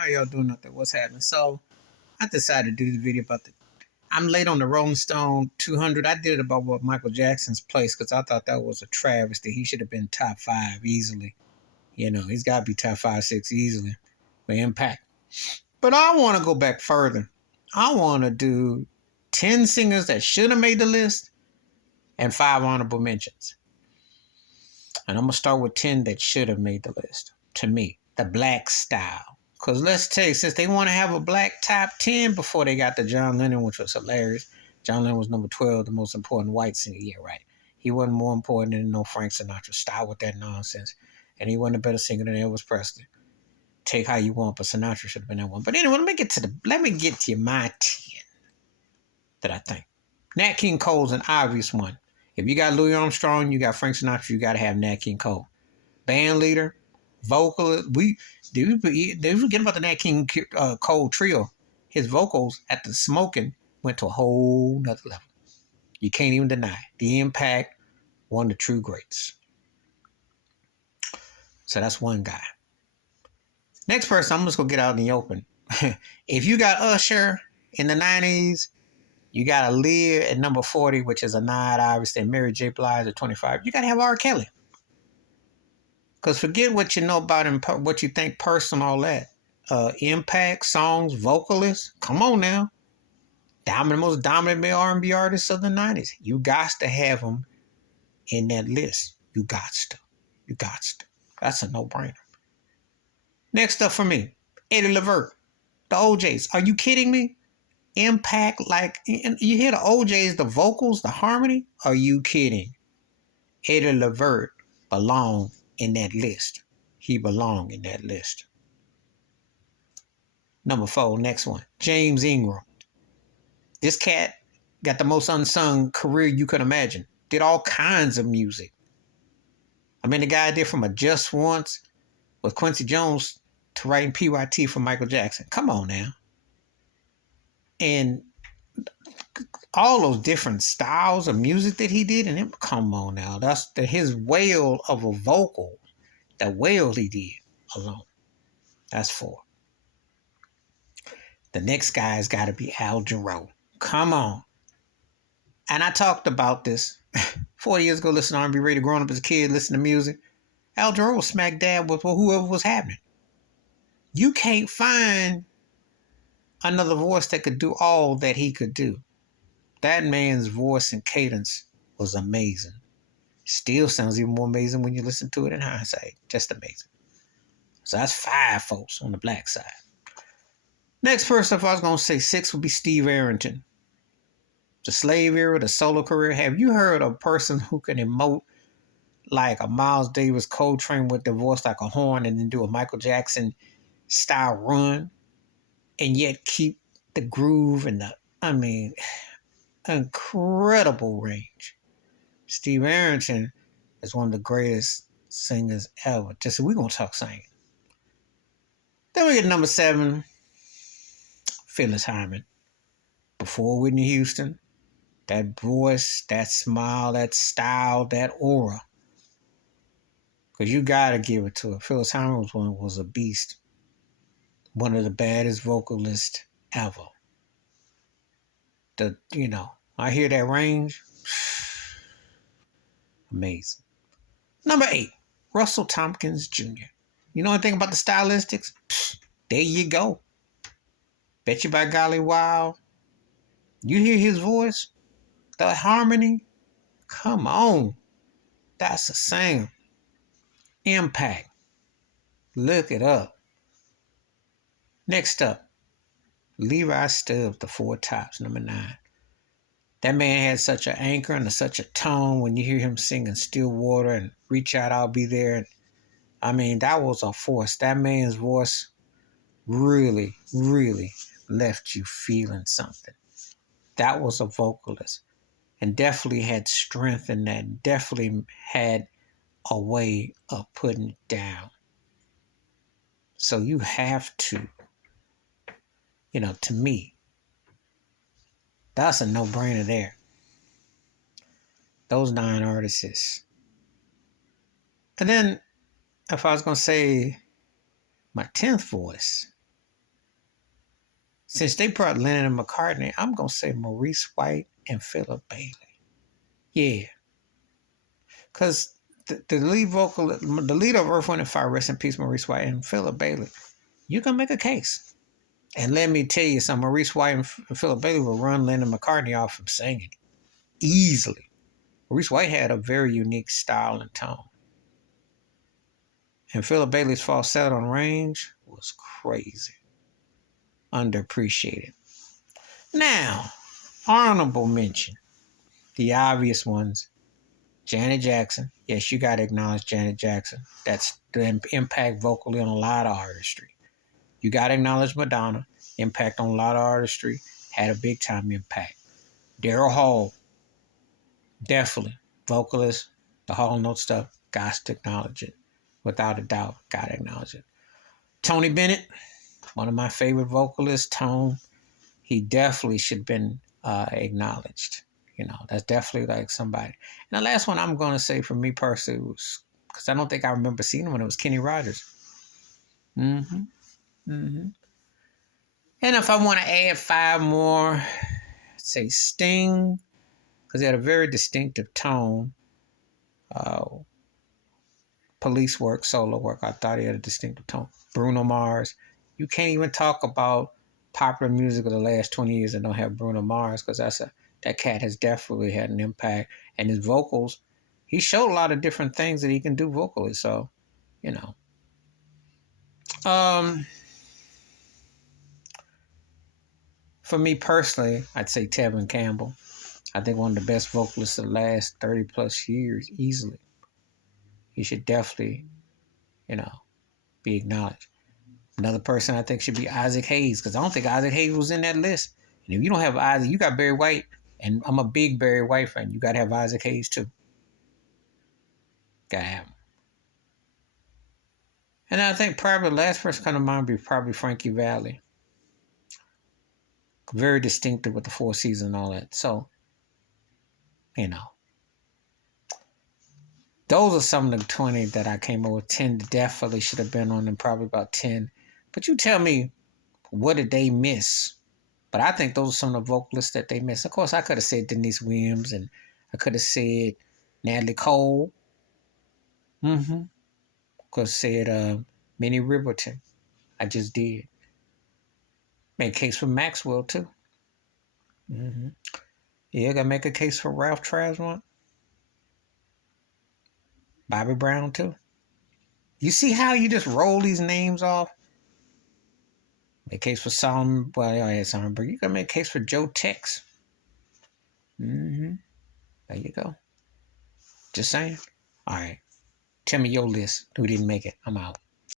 How y'all doing out there? What's happening? So I decided to do this video about the. I'm late on the Rolling Stone 200. I did it about what Michael Jackson's place because I thought that was a travesty. He should have been top five easily. He's got to be top five, six easily for impact. But I want to go back further. I want to do 10 singers that should have made the list and 5 honorable mentions. And I'm going to start with 10 that should have made the list. To me, the black style. Because let's take, since they want to have a black top 10 before they got the John Lennon, which was hilarious. John Lennon was number 12, the most important white singer. Yeah, right. He wasn't more important than no Frank Sinatra. Stop with that nonsense. And he wasn't a better singer than Elvis Presley. Take how you want, but Sinatra should have been that one. But anyway, let me get to my 10 that I think. Nat King Cole's an obvious one. If you got Louis Armstrong, you got Frank Sinatra, you got to have Nat King Cole. Band leader, vocalist. Did we forget about the Nat King Cole trio? His vocals at the Smoking went to a whole nother level. You can't even deny it. The impact, one of the true greats. So that's one guy. Next person, I'm just going to get out in the open. If you got Usher in the 90s, you got Aaliyah at number 40, which is a nod, obviously, and Mary J. Blige at 25. You got to have R. Kelly. Because forget what you know about him, what you think personal, all that. Impact, songs, vocalists. Come on now. Most dominant male R&B artists of the 90s. You got to have them in that list. You got to. That's a no-brainer. Next up for me, Eddie Levert, the OJs. Are you kidding me? Impact, like, you hear the OJs, the vocals, the harmony? Are you kidding? Eddie Levert belonged in that list. He belonged in that list. Number 4, next one, James Ingram. This cat got the most unsung career you could imagine. Did all kinds of music. I mean, the guy did from a Just Once with Quincy Jones to writing PYT for Michael Jackson. Come on now. And all those different styles of music that he did, and it, come on now. That's his wail of a vocal. That wail he did alone. That's 4. The next guy's got to be Al Jarreau. Come on. And I talked about this 40 years ago, listening to R&B radio, growing up as a kid, listening to music. Al Jarreau was smack dab with whoever was happening. You can't find another voice that could do all that he could do. That man's voice and cadence was amazing. Still sounds even more amazing when you listen to it in hindsight. Just amazing. So that's 5 folks on the black side. Next person, if I was going to say 6, would be Steve Arrington. The slave era, the solo career. Have you heard of a person who can emote like a Miles Davis Coltrane with their voice like a horn and then do a Michael Jackson style run and yet keep the groove and incredible range? Steve Arrington is one of the greatest singers ever. Just we're going to talk singing. Then we get number 7, Phyllis Hyman. Before Whitney Houston, that voice, that smile, that style, that aura. Because you got to give it to her. Phyllis Hyman was a beast. One of the baddest vocalists ever. I hear that range. Amazing. Number 8, Russell Tompkins Jr. You know anything about the stylistics? There you go. Bet you by golly, wow. You hear his voice? The harmony? Come on. That's a singer. Impact. Look it up. Next up, Levi Stubbs, the 4 Tops, number 9. That man had such an anchor and such a tone when you hear him singing Stillwater and Reach Out, I'll Be There. That was a force. That man's voice really, really left you feeling something. That was a vocalist and definitely had strength in that. Definitely had a way of putting it down. So you have to, to me, that's a no-brainer there. Those 9 artists. And then, if I was going to say my 10th voice, Since they brought Lennon and McCartney, I'm gonna say Maurice White and Philip Bailey. Yeah, because the lead vocal, the leader of Earth, Wind and Fire, rest in peace, Maurice White and Philip Bailey. You can make a case. And let me tell you something, Maurice White and Philip Bailey will run Lennon and McCartney off from singing easily. Maurice White had a very unique style and tone. And Philip Bailey's falsetto and range was crazy. Underappreciated. Now, honorable mention. The obvious ones. Janet Jackson. Yes, you got to acknowledge Janet Jackson. That's the impact vocally on a lot of artistry. You got to acknowledge Madonna. Impact on a lot of artistry. Had a big time impact. Daryl Hall. Definitely. Vocalist. The Hall note stuff. Got to acknowledge it. Without a doubt. Got to acknowledge it. Tony Bennett. One of my favorite vocalists. Tone. He definitely should have been acknowledged. You know, that's definitely like somebody. And the last one I'm going to say for me personally was, because I don't think I remember seeing him when it was Kenny Rogers. And if I want to add 5 more, I'd say Sting, because he had a very distinctive tone. Police work, solo work, I thought he had a distinctive tone. Bruno Mars. You can't even talk about popular music of the last 20 years and don't have Bruno Mars, because that cat has definitely had an impact. And his vocals, he showed a lot of different things that he can do vocally. So, you know. For me personally, I'd say Tevin Campbell. I think one of the best vocalists of the last 30 plus years, easily. He should definitely, be acknowledged. Another person I think should be Isaac Hayes, because I don't think Isaac Hayes was in that list. And if you don't have Isaac, you got Barry White, and I'm a big Barry White fan. You got to have Isaac Hayes too. Got to have him. And I think probably the last person come to mind would be probably Frankie Valli. Very distinctive with the Four Seasons and all that. So, those are some of the 20 that I came up with. 10 definitely should have been on them, probably about 10. But you tell me, what did they miss? But I think those are some of the vocalists that they missed. Of course, I could have said Denise Williams, and I could have said Natalie Cole. Could have said Minnie Riperton. I just did. Made a case for Maxwell, too. Yeah, gotta make a case for Ralph Tresvant. Bobby Brown, too. You see how you just roll these names off? Make a case for Solomon. Well, I had Solomon, but you gotta make a case for Joe Tex. There you go. Just saying. All right. Tell me your list. Who didn't make it? I'm out.